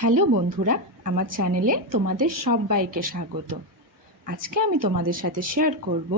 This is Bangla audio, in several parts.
হ্যালো বন্ধুরা, আমার চ্যানেলে তোমাদের সবাইকে স্বাগত। আজকে আমি তোমাদের সাথে শেয়ার করব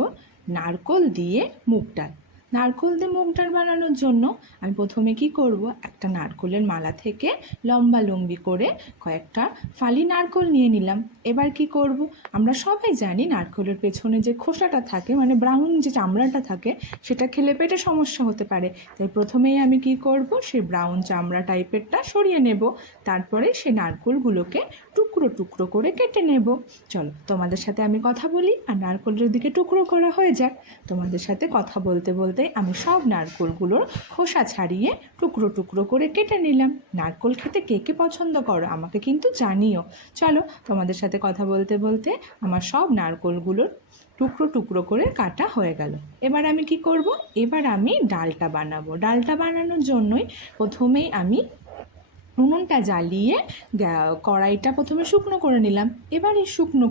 নারকোল দিয়ে মুগ ডাল। নারকোল দিয়ে মুগ ডাল বানানোর জন্য আমি প্রথমে কি করব, একটা নারকোলের মালা থেকে লম্বা লম্বি করে কয়েকটা ফালি নারকোল নিয়ে নিলাম। এবার কি করব, আমরা সবাই জানি নারকোলের পেছনে যে খোসাটা থাকে, মানে ব্রাউন যে চামড়াটা থাকে, সেটা খেলে পেটে সমস্যা হতে পারে। তাই প্রথমেই আমি কি করব, সেই ব্রাউন চামড়া টাইপেরটা সরিয়ে নেব। তারপরে সেই নারকোলগুলোকে টুকরো টুকরো করে কেটে নেব। চলো তোমাদের সাথে আমি কথা বলি, আর নারকোলের দিকে টুকরো করা হয়ে যাক। তোমাদের সাথে কথা বলতে বলতে আমি সব নারকোলগুলোর খোসা ছাড়িয়ে টুকরো টুকরো করে কেটে নিলাম। নারকোল খেতে কে কে পছন্দ করো আমাকে কিন্তু জানিও। চলো তোমাদের সাথে কথা বলতে বলতে আমার সব নারকোলগুলোর টুকরো টুকরো করে কাটা হয়ে গেল। এবার আমি কি করব, এবার আমি ডালটা বানাবো। ডালটা বানানোর জন্যই প্রথমেই আমি উনুনটা জ্বালিয়ে কড়াইটা প্রথমে শুকনো করে নিলাম। এবার এই শুকনো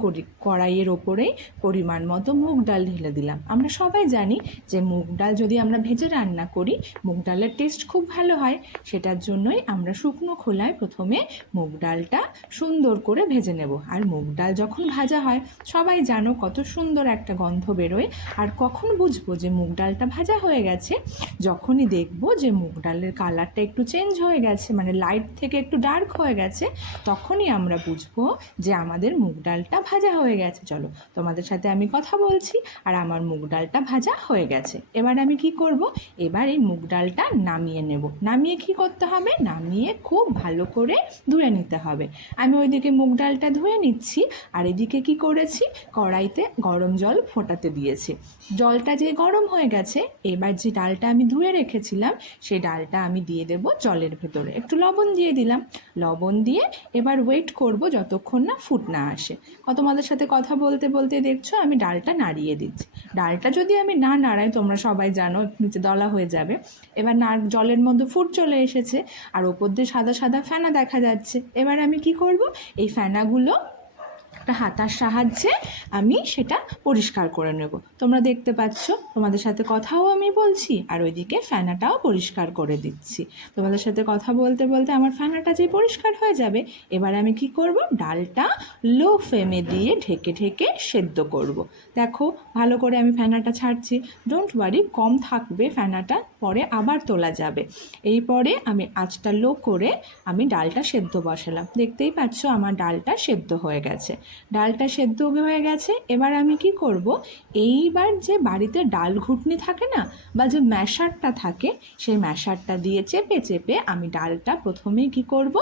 কড়াইয়ের ওপরেই পরিমাণ মতো মুগ ডাল ঢেলে দিলাম। আমরা সবাই জানি যে মুগ ডাল যদি আমরা ভেজে রান্না করি, মুগ ডালের টেস্ট খুব ভালো হয়। সেটার জন্যই আমরা শুকনো খোলায় প্রথমে মুগ ডালটা সুন্দর করে ভেজে নেব। আর মুগ ডাল যখন ভাজা হয়, সবাই জানো কত সুন্দর একটা গন্ধ বেরোয়। আর কখন বুঝবো যে মুগ ডালটা ভাজা হয়ে গেছে, যখনই দেখবো যে মুগ ডালের কালারটা একটু চেঞ্জ হয়ে গেছে, মানে লাইট থেকে একটু ডার্ক হয়ে গেছে, তখনই আমরা বুঝবো যে আমাদের মুগ ডালটা ভাজা হয়ে গেছে। চলো তোমাদের সাথে আমি কথা বলছি, আর আমার মুগ ডালটা ভাজা হয়ে গেছে। এবার আমি কি করব, এবার এই মুগ ডালটা নামিয়ে নেব। নামিয়ে কি করতে হবে, নামিয়ে খুব ভালো করে ধুয়ে নিতে হবে। আমি ওইদিকে মুগ ডালটা ধুয়ে নিচ্ছি, আর এদিকে কি করেছি, কড়াইতে গরম জল ফোটাতে দিয়েছি। জলটা যে গরম হয়ে গেছে, এবার যে ডালটা আমি ধুয়ে রেখেছিলাম সেই ডালটা আমি দিয়ে দেব জলের ভেতরে। একটু লবণ দিয়ে দিলাম। লবণ দিয়ে এবার ওয়েট করব যতক্ষণ না ফুট না আসে। তোমাদের সাথে কথা বলতে বলতে দেখছো আমি ডালটা নাড়িয়ে দিচ্ছি। ডালটা যদি আমি না নাড়াই, তোমরা সবাই জানো নিচে দলা হয়ে যাবে। এবার জলের মধ্যে ফুট চলে এসেছে, আর ওপর দিয়ে সাদা সাদা ফেনা দেখা যাচ্ছে। এবার আমি কি করব, এই ফেনাগুলো একটা হাতার সাহায্যে আমি সেটা পরিষ্কার করে নেব। তোমরা দেখতে পাচ্ছ, তোমাদের সাথে কথাও আমি বলছি, আর ওইদিকে ফেনাটাও পরিষ্কার করে দিচ্ছি। তোমাদের সাথে কথা বলতে বলতে আমার ফেনাটা যে পরিষ্কার হয়ে যাবে, এবার আমি কি করব, ডালটা লো ফ্লেমে দিয়ে ঢেকে ঢেকে সেদ্ধ করব। দেখো ভালো করে আমি ফেনাটা ছাড়ছি। ডোন্ট ওয়ারি, কম থাকবে ফেনাটা, পরে আবার তোলা যাবে। এই পরে আমি আঁচটা লো করে আমি ডালটা সেদ্ধ বসালাম। দেখতেই পাচ্ছ আমার ডালটা সেদ্ধ হয়ে গেছে। ডালটা সেদ্ধ হয়ে গেছে। এবার আমি কি করব, এইবার যে বাড়িতে ডাল ঘুটনি থাকে না, বা যে ম্যাশারটা থাকে, সেই ম্যাশারটা দিয়ে চেপে চেপে আমি ডালটা প্রথমে কি করব,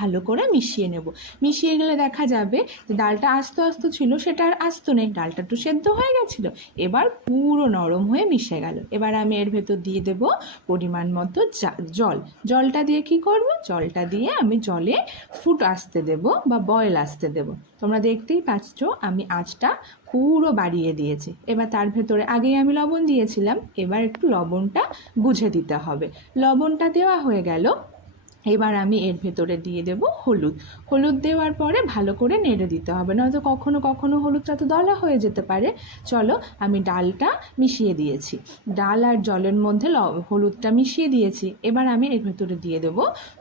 ভালো করে মিশিয়ে নেব। মিশিয়ে গেলে দেখা যাবে যে ডালটা আস্তে আস্তে ছিল, সেটা আর আস্ত নেই, ডালটা একটু সেদ্ধ হয়ে গেছিলো। এবার পুরো নরম হয়ে মিশে গেল। এবার আমি এর ভেতর দিয়ে দেব পরিমাণ মতো জল। জলটা দিয়ে কি করব, জলটা দিয়ে আমি জলে ফুট আসতে দেব বা বয়েল আসতে দেব। তোমরা দেখতেই পাচ্ছ আমি আঁচটা পুরো বাড়িয়ে দিয়েছি। এবার তার ভেতরে আগেই আমি লবণ দিয়েছিলাম, এবার একটু লবণটা বুঝে দিতে হবে। লবণটা দেওয়া হয়ে গেল। এবার আমি এর ভেতরে দিয়ে দেব হলুদ। হলুদ দেওয়ার পরে ভালো করে নেড়ে দিতে হবে, নয়তো কখনো কখনো হলুদটা তো দলা হয়ে যেতে পারে। চলো আমি ডালটা মিশিয়ে দিয়েছি, ডাল আর জলের মধ্যে হলুদটা মিশিয়ে দিয়েছি। এবার আমি এর ভেতরে দিয়ে দেব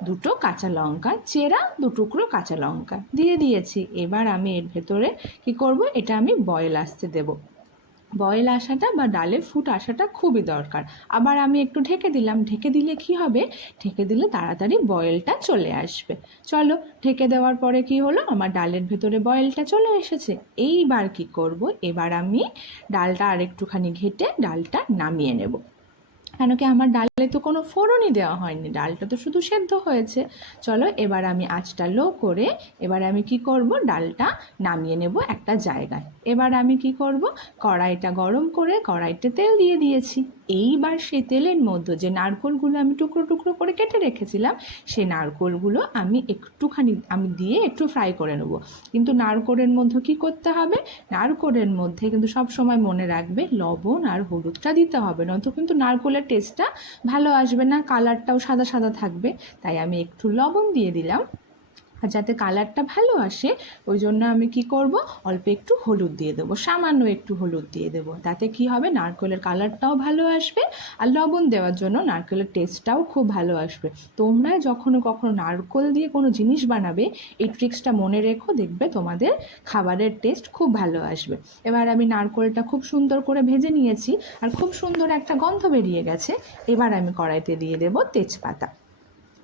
দুটো কাঁচা লঙ্কা, চেরা দু টুকরো কাঁচা লঙ্কা দিয়ে দিয়েছি। এবার আমি এর ভেতরে কি করব, এটা আমি বয়েল আসতে দেব। বয়েল আসাটা বা ডালে ফুট আসাটা খুবই দরকার। আবার আমি একটু ঢেকে দিলাম। ঢেকে দিলে কি হবে, ঢেকে দিলে তাড়াতাড়ি বয়েলটা চলে আসবে। চলো, ঢেকে দেওয়ার পরে কি হলো, আমার ডালের ভেতরে বয়েলটা চলে এসেছে। এইবার কি করব, এবার আমি ডালটা আর একটুখানি ঘেটে ডালটা নামিয়ে নেব। কেন কি আমার ডালে তো কোনো ফোড়নই দেওয়া হয়নি, ডালটা তো শুধু সেদ্ধ হয়েছে। চলো এবার আমি আঁচটা লো করে এবার আমি কি করব, ডালটা নামিয়ে নেব একটা জায়গায়। এবার আমি কি করব, কড়াইটা গরম করে কড়াইতে তেল দিয়ে দিয়েছি। এইবার সেই তেলের মধ্যে যে নারকোলগুলো আমি টুকরো টুকরো করে কেটে রেখেছিলাম, সেই নারকোলগুলো আমি একটুখানি দিয়ে একটু ফ্রাই করে নেব। কিন্তু নারকোলের মধ্যে কি করতে হবে, নারকোলের মধ্যে কিন্তু সব সময় মনে রাখবে লবণ আর হলুদটা দিতে হবে, নয়তো কিন্তু নারকোলের টেস্টটা ভালো আসবে না, কালারটাও সাদা সাদা থাকবে। তাই আমি একটু লবণ দিয়ে দিলাম। আর যাতে কালারটা ভালো আসে ওই জন্য আমি কি করব, অল্প একটু হলুদ দিয়ে দেবো, সামান্য একটু হলুদ দিয়ে দেবো। তাতে কি হবে, নারকেলের কালারটাও ভালো আসবে আর লবণ দেওয়ার জন্য নারকেলের টেস্টটাও খুব ভালো আসবে। তোমরা যখনও কখনো নারকেল দিয়ে কোনো জিনিস বানাবে এই ট্রিক্সটা মনে রেখো, দেখবে তোমাদের খাবারের টেস্ট খুব ভালো আসবে। এবার আমি নারকেলটা খুব সুন্দর করে ভেজে নিয়েছি আর খুব সুন্দর একটা গন্ধ বেরিয়ে গেছে। এবার আমি কড়াইতে দিয়ে দেবো তেজপাতা।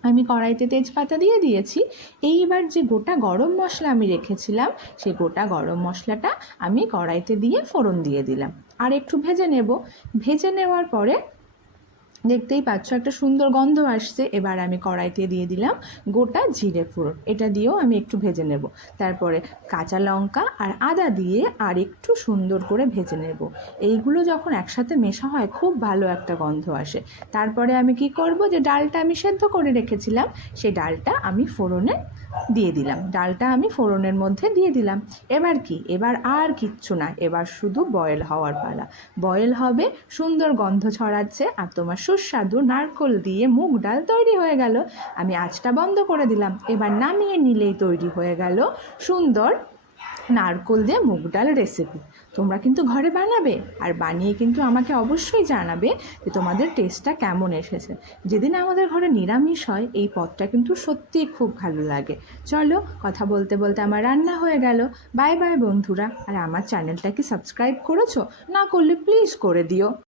আমি কড়াইতে তেজপাতা দিয়ে দিয়েছি। এইবার যে গোটা গরম মশলা আমি রেখেছিলাম সেই গোটা গরম মশলাটা আমি কড়াইতে দিয়ে ফোড়ন দিয়ে দিলাম আর একটু ভেজে নেব। ভেজে নেওয়ার পরে দেখতেই পাচ্ছ একটা সুন্দর গন্ধ আসছে। এবার আমি কড়াইতে দিয়ে দিলাম গোটা জিরে ফোড়ন, এটা দিয়েও আমি একটু ভেজে নেব। তারপরে কাঁচা লঙ্কা আর আদা দিয়ে আর একটু সুন্দর করে ভেজে নেব। এইগুলো যখন একসাথে মেশা হয় খুব ভালো একটা গন্ধ আসে। তারপরে আমি কি করব, যে ডালটা আমি সেদ্ধ করে রেখেছিলাম সেই ডালটা আমি ফোড়নে দিয়ে দিলাম, ডালটা আমি ফোড়নের মধ্যে দিয়ে দিলাম। এবার কি, এবার আর কিচ্ছু না, এবার শুধু বয়েল হওয়ার পালা। বয়েল হবে, সুন্দর গন্ধ ছড়াচ্ছে আর তোমার সুস্বাদু নারকেল দিয়ে মুগ ডাল তৈরি হয়ে গেল। আমি আঁচটা বন্ধ করে দিলাম। এবার নামিয়ে নিলেই তৈরি হয়ে গেল সুন্দর নারকেল দিয়ে মুগ ডাল রেসিপি। তোমরা কিন্তু ঘরে বানাবে আর বানিয়ে কিন্তু আমাকে অবশ্যই জানাবে যে তোমাদের টেস্টটা কেমন এসেছে। যেদিন আমাদের ঘরে নিরামিষ হয় এই পদটা কিন্তু সত্যিই খুব ভালো লাগে। চলো, কথা বলতে বলতে আমার রান্না হয়ে গেল। বাই বাই বন্ধুরা। আর আমার চ্যানেলটা কি সাবস্ক্রাইব করেছো? না করলে প্লিজ করে দিও।